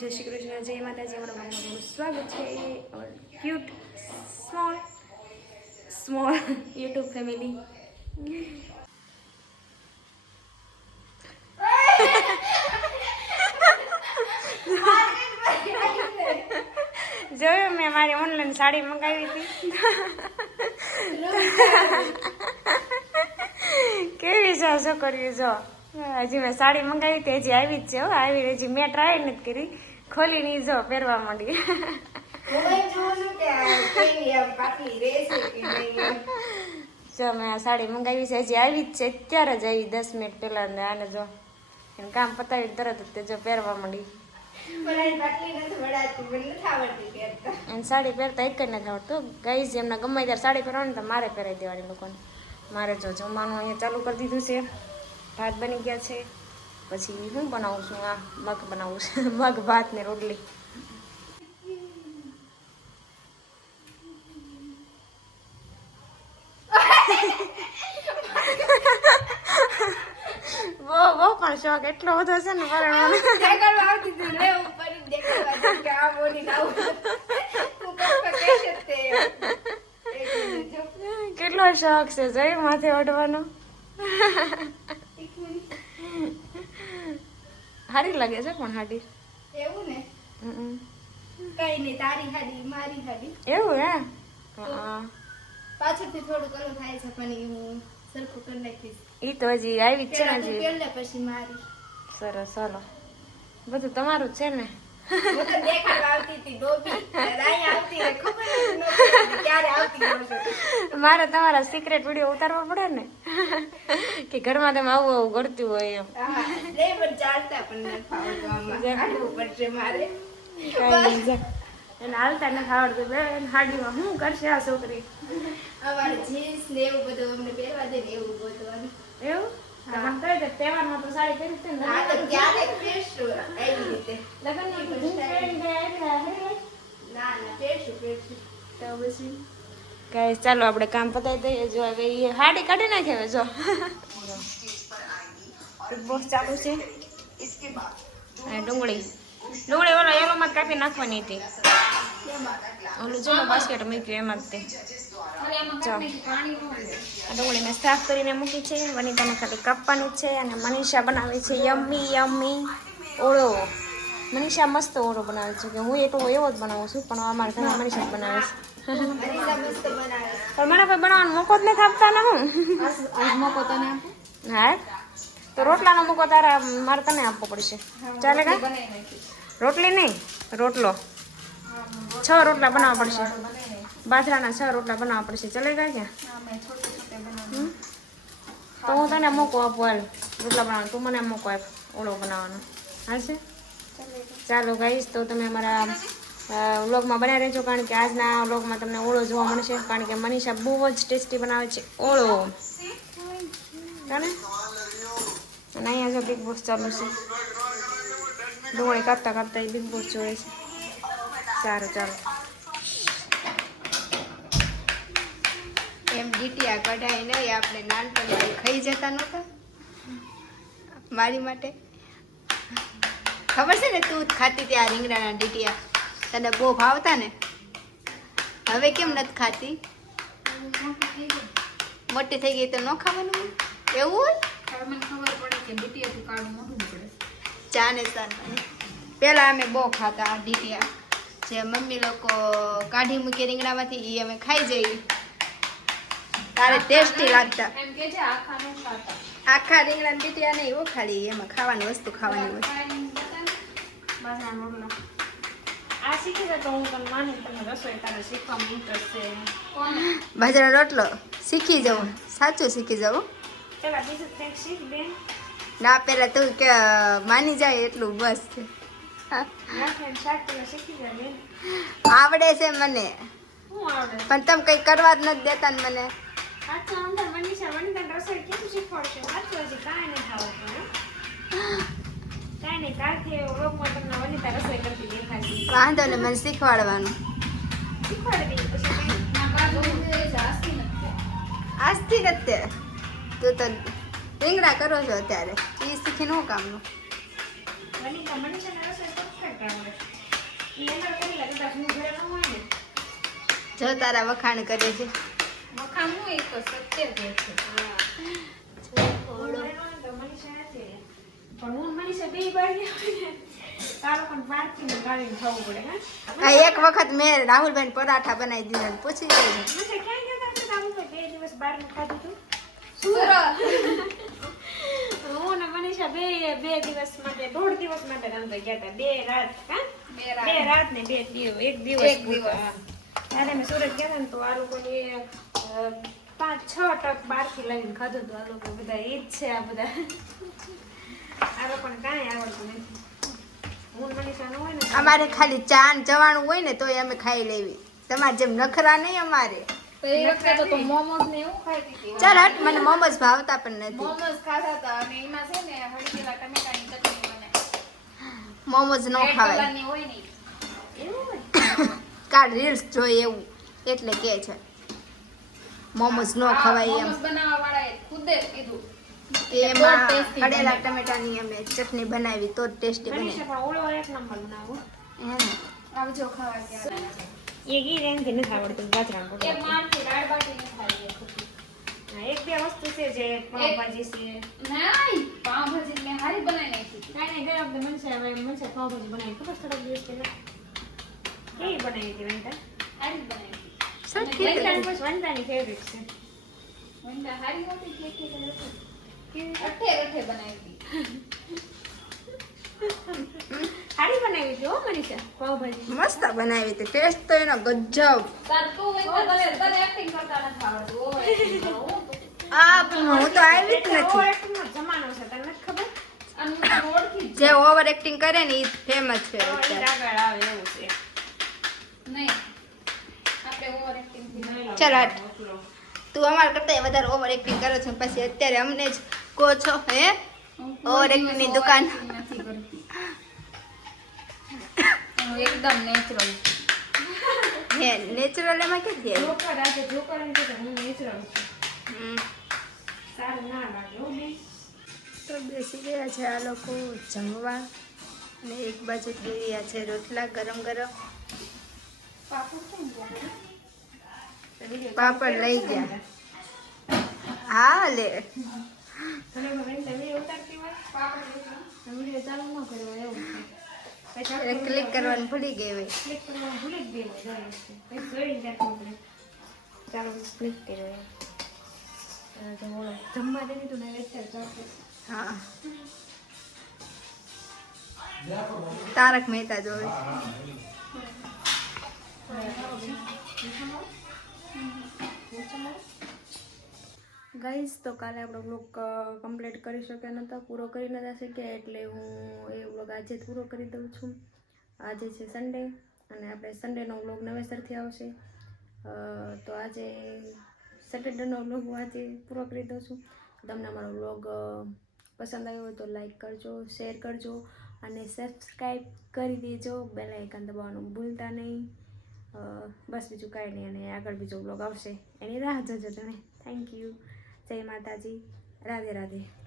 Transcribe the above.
જય શ્રી કૃષ્ણ, જય માતાજી, અમારા બ્લોગમાં સ્વાગત છે. Cute small small YouTube family જોયું મેં મારી ઓનલાઈન સાડી મંગાવી હતી. કેવી છે છોકરીઓ, જો. હજી મેં સાડી મંગાવી હતી, હજી આવી જ છે હો, આવી હજી મેં ટ્રાય નથી કરી. ખોલી ની જો પહેરવા માંડી. જો મેં આ સાડી મંગાવી છે હજી આવી જ છે અત્યારે જ આવી દસ મિનિટ પહેલા ને આને જો. એને કામ પતાવી તરત જ તે જો પહેરવા માંડી. અને સાડી પહેરતા એક જ નથી આવડતું. ગઈ છે એમને ગમે ત્યારે સાડી પહેરવાની તો મારે પહેરાવી દેવાની લોકોને. મારે જો જમવાનું અહીંયા ચાલુ કરી દીધું છે. ભાત બની ગયા છે. પછી હું બનાવું છું આ મગ બનાવું છું. મગ ભાત ને રોટલી. બહુ બહુ પણ શોખ. એટલો બધો છે ને પરણવાનો કેટલો શોખ છે જય માથે ઓઢવાનો સારી લાગે છે પણ હાડી? એવું ને. કઈ નહીં તારી હાડી મારી હાડી. એવું હે. પાછળથી થોડું કલર થાય છે પણ હું સરખું કરી નાખીશ. એ તો હજી આવી જ છે ને હજી. પહેરલે પછી મારી. સરસ ચાલો બધું તમારું છે ને? દેખાડવા આવતી હતી ડોબી આવતી ખબર જ નહોતી ક્યારે આવતી હશે મારે તમારા સિક્રેટ વીડિયો ઉતારવા પડે ને? કે ઘરમાં તમે આવું આવું કરતું હોય એમ. હાલતા નથી આવડતું બેન હાડીમાં શું કરશે આ છોકરી? જીન્સ ને એવું બધું અમને પહેરવા દે ને એવું બધું. એવું? તહેવારમાં તો સાડી પહેરી છે ને હા તો ક્યારે પહેરશું એવી રીતે. લગ્નમાં તો જીન્સ પહેરીને ગયા એટલે હારી લાગે. ના ના પહેરશું પહેરશું. તો પછી? ગાઈસ ચાલો આપણે કામ પતાવી દઈએ. જો હવે એ હાડી કાઢી નાખે હવે જો. બિગ બોસ ચાલુ છે. ડુંગળી. ડુંગળી ઓલો એલોમાં કાપી નાખવાની હતી. ઓલું જો બાસ્કેટ મૂક્યું એમાં જ તે. ડુંગળી મેં સાફ કરીને મૂકી છે. વનિતાને ખાલી કાપવાની છે અને મનીષા બનાવે છે યમ્મી યમ્મી ઓળો. મનીષા મસ્ત ઓળો બનાવે છે. કે હું એટલો એવો જ બનાવું છું પણ અમારે ઘરમાં મનીષા જ બનાવે છે. અનિતા ભાઈ બનાવવાનો મોકો જ નથી આપતા ને હું? મોકો તને હા? તો રોટલાનો મોકો તારા મારે તને આપવો પડશે. ચાલે કા? રોટલી નહીં, રોટલો. છ રોટલા બનાવવા પડશે. બાજરાના છ રોટલા બનાવવા પડશે. ચાલે કા ક્યાં? તો હું તને મોકો આપું હાલ. રોટલા બનાવવાનો. તું મને મોકો આપ. ઓળો બનાવવાનો. હાશે ચાલો ગાઈશ તો તમે અમારા વ્લોગમાં બનાવી રહેજો, કારણ કે આજના વ્લોગમાં તમને ઓળો જોવા મળશે, કારણ કે મનીષા બહુ જ ટેસ્ટી બનાવે છે ઓળો. અને અહીંયા જો બિગ બોસ ચાલુ છે. ડુંગળી કાપતા કાપતા એ બિગ બોસ જોવે છે. સારું, ચાલો. એમ ગીટિયા કઢાઈ નહીં, આપણે નાનપણમાં ખાઈ જતા નહોતા. મારી માટે. ખબર છે ને તું ખાતી ત્યાં રીંગણાના ડીટિયા? તને બહુ ભાવતા ને? હવે કેમ નથી ખાતી? મોટી થઈ ગઈ તો ન ખાવાનું એવું હોય? મને ખબર પડે કે બીટીએથી કાળું મોઢું પડે ચા ને સન પહેલાં અમે બહુ ખાતા આ જે મમ્મી લોકો કાઢી મૂકી રીંગણામાંથી એ અમે ખાઈ જઈએ. તારે ટેસ્ટી લાગતા. આખા રીંગણા ડીટિયા નહીં એવું ખાલી એમાં ખાવાની વસ્તુ ખાવાની હોય ખાઈને બતાવે ને. બાજરાના રોટલા આ શીખી જાય તો હું તને માની તમને રસોઈ તારે શીખવામાં ઇન્ટરેસ્ટ છે કોને બાજરાનો રોટલો શીખી જવું સાચું શીખી જવું પેલા બીજું કંઈક શીખ દે ના પેલા તું કે માની જાય એટલું બસ છે આવડે છે મને પણ તમે કંઈ કરવા જ નથી દેતા ને મને સાચું અંદર મનીષા વનિતા રસોઈ કેમ શીખવાડશે સાચું હજી કાંઈ નહીં ખાવતું વાંધો ને મને શીખવાડવાનું. આજથી નથી. તું તો રીંગણા કરો છો અત્યારે. એ શીખીને શું કામનું. જો તારા વખાણ કરે છે. વખાણ હું એક સત્ય કે છે. પણ હું એક વખત મેં રાહુલભાઈ પરાઠા બનાવી દીધા પૂછી હું. ને મનીષા બે બે દિવસ માટે દોઢ દિવસ માટે રમવા ગયા હતા બે રાત હા? બે રાત. ને બે દિવસ એક દિવસ એક દિવસ. પૂરતા. ત્યારે અમે સુરત ગયા હતા ને તો આ લોકોને પાંચ છ ટક બહારથી લઈને ખાધું હતું આ લોકો બધા એ જ છે આ બધા. અમારે ખાલી ચાન જવાનું હોય ને તોય અમે ખાઈ લેવી. તમારે જેમ નખરા નહીં અમારે. ચાલ હટ મને મોમોસ ભાવતા પણ નથી. મોમોસ ખાધા હતા અને એમાં છે ને ખાવાય. કાલ રીલ્સ જોઈ એવું એટલે કે છે. મોમોસ ન ખવાય એમ. બનાવવા વાળાએ ખુદે કીધું. એમાં બહુ tasty હળેલા બને. ટમેટાની અમે ચટણી બનાવી તો જ ટેસ્ટી બને મનીષા પણ ઓળો એક નંબર બનાવો એમ. આવજો ખાવા ત્યારે એ ગી રેનથી નથી આવડતું બાજરાનું એક રોટલા. માણસી દાળ બાટી ન ખાઈ એ ખુદી. હા, એક બે વસ્તુ છે જે પાવભાજી છે નાઈ પાવભાજી મેં હારી બનાવી નાખી હતી. કાંઈ નહીં, ગયા વખતે મનસે હવે મનસે પાવભાજી બનાવી ખબર છે થોડાક દિવસ પહેલા કેવી બનાવી હતી વનિતા હારી જ બનાવી હતી. સરખી રીતે. વનિતાની બસ વનિતાની ફેવરિટ છે વંદા હારી નહોતી કે કે નથી. અઠે અઠે બનાવી. સારી બનાવી હતી હો મનીષા પાવભાજી મસ્ત બનાવી હતી. ટેસ્ટ તો એનો ગજબ. આ પણ હું તો આવી જ નથી. જમાનો છે તને ખબર? જ ઓવર એક્ટિંગ કરે ને એ ફેમસ છે આગળ આવે એવું છે. નહીં. આપણે ઓવર એક્ટિંગ ચાલ. તું અમારા કરતા વધારે ઓવર એક્ટિંગ કરો છો પછી અત્યારે અમને જ કહો છો હે? ઓવર એક્ટિંગની દુકાન. એકદમ નેચરલ હે નેચરલ એમાં કે છે જોકર આજે જોકર એમ કે હું નેચરલ છું. સારું ના લાગે હો બેન. તો બેસી ગયા છે આ લોકો જમવા અને એક બાજુ થઈ રહ્યા છે રોટલા ગરમ ગરમ. પાપડ કેમ? પાપડ લઈ ગયા. હા લે. ક્લિક કરવાનું ભૂલી ગઈ હોય ક્લિક કરવાનું ભૂલી જ ગઈ હોય. ચાલો ક્લિક કર્યો તો. હા. તારક મહેતા જોવે. ગાઈઝ તો કાલે આપણો બ્લોગ કમ્પ્લીટ કરી શક્યા નહોતા પૂરો કરી નતા શક્યા, એટલે હું એ બ્લોગ આજે જ પૂરો કરી દઉં છું. આજે છે સન્ડે અને આપણે સન્ડેનો બ્લોગ નવેસરથી આવશે. તો આજે સેટરડેનો બ્લોગ હું આજે પૂરો કરી દઉં છું. તમને અમારો બ્લોગ પસંદ આવ્યો હોય તો લાઈક કરજો શેર કરજો, અને સબસ્ક્રાઈબ કરી દેજો. બેલ આઇકન દબાવવાનું ભૂલતા નહીં. બસ બીજું કાંઈ નહીં, અને આગળ બીજો બ્લોગ આવશે. એની રાહ જોજો તમે. થેન્ક યુ જય માતાજી. રાધે રાધે.